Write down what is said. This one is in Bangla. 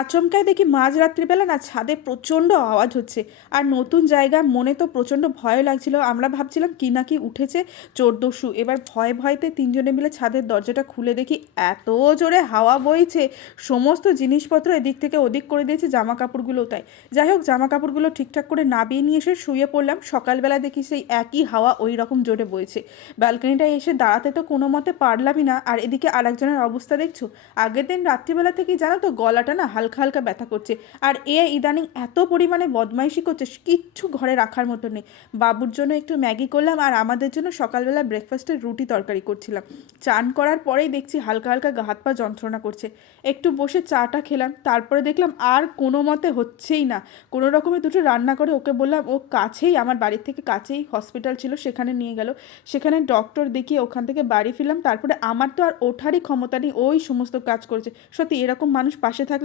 আচমকাই দেখি মাঝ রাত্রিবেলা না ছাদে প্রচণ্ড আওয়াজ হচ্ছে। আর নতুন জায়গা মনে তো প্রচণ্ড ভয় লাগছিল। আমরা ভাবছিলাম কি না কি উঠেছে, চোরদস্যু। এবার ভয়ে ভয়েতে তিনজনে মিলে ছাদের দরজাটা খুলে দেখি এত জোরে হাওয়া বইছে, সমস্ত জিনিসপত্র এদিক থেকে ওদিক করে দিয়েছে, জামা কাপড়গুলোও তাই। যাই হোক, জামা কাপড়গুলো ঠিকঠাক করে নাবিয়ে নিয়ে এসে শুয়ে পড়লাম। সকালবেলা দেখি সেই একই হাওয়া ওই রকম জোরে বইছে। ব্যালকনিটায় এসে দাঁড়াতে তো কোনো মতে পারলামই না। আর এদিকে আরেকজনের অবস্থা দেখছো, আগের দিন রাত্রিবেলা থেকেই জানো তো গলাটা না হালকা হালকা ব্যথা করছে। আর ইদানিং এত পরিমাণে বদমাইশি করছে, কিচ্ছু ঘরে রাখার মতো নেই। বাবুর জন্য একটু ম্যাগি করলাম, আর আমাদের জন্য সকালবেলা ব্রেকফাস্টে রুটি তরকারি করছিলাম। চান করার পরেই দেখছি হালকা হালকা গা হাত পা যন্ত্রণা করছে। একটু বসে চাটা খেলাম, তারপরে দেখলাম আর কোনো মতে হচ্ছেই না। কোনো রকমে দুটো রান্না করে ওকে বললাম, ও কাছেই আমার বাড়ির থেকে কাছেই হসপিটাল ছিল, সেখানে নিয়ে গেল। সেখানে ডক্টর দেখিয়ে ওখান থেকে বাড়ি ফিরলাম। তারপরে আমার তো আর ওঠারই ক্ষমতা নেই, ওই সমস্ত কাজ করেছে। সত্যি এরকম মানুষ পাশে থাকলে